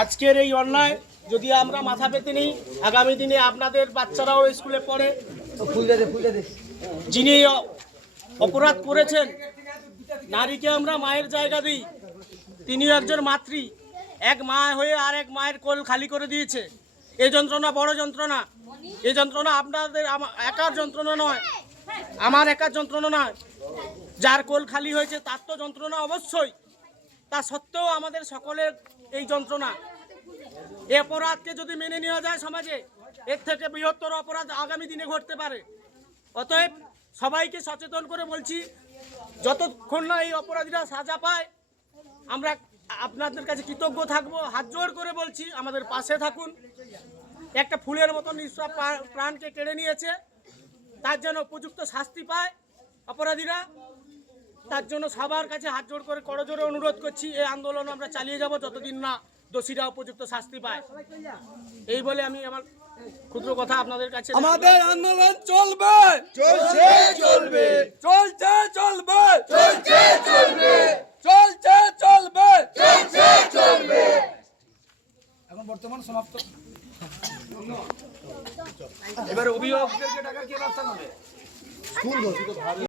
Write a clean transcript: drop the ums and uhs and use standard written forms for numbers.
আজকের এই অন্যায় যদি আমরা মাথা পেতে নিই, আগামী দিনে আপনাদের বাচ্চারাও স্কুলে পড়ে, যিনি অপরাধ করেছেন, নারীকে আমরা মায়ের জায়গা দিই, তিনিও একজন মাতৃ, এক মা হয়ে আর এক মায়ের কোল খালি করে দিয়েছে। এই যন্ত্রণা বড় যন্ত্রণা। এই যন্ত্রণা আপনাদের একার যন্ত্রণা নয়, আমার একার যন্ত্রণা নয়। যার কোল খালি হয়েছে তার তো যন্ত্রণা অবশ্যই, তা সত্ত্বেও আমাদের সকলের এই যন্ত্রণা। এই অপরাধকে যদি মেনে নেওয়া যায় সমাজে, এর থেকে বৃহত্তর অপরাধ আগামী দিনে ঘটতে পারে। অতএব সবাইকে সচেতন করে বলছি, যতক্ষণ না এই অপরাধীরা সাজা পায়, আমরা আপনাদের কাছে কৃতজ্ঞ থাকবো। হাত জোড় করে বলছি, আমাদের পাশে থাকুন। একটা ফুলের মতো নিঃস্ব প্রাণকে কেড়ে নিয়েছে, তার জন্য উপযুক্ত শাস্তি পায় অপরাধীরা। তার জন্য সবার কাছে হাত জোড় করে করজোড়ে অনুরোধ করছি, এই আন্দোলন আমরা চালিয়ে যাব যতদিন না দোষীরা উপযুক্ত শাস্তি পায়। এই বলে আমি আমার ক্ষুদ্র কথা আপনাদের কাছে। আমাদের আন্দোলন চলবে, চলছে চলবে, চলছে চলবে, চলছে চলবে, চলছে চলবে, চলছে চলবে। এখন বর্তমান সমাপ্ত। এবার অভিভাবকদেরকে টাকা কে ব্যবস্থা করবে?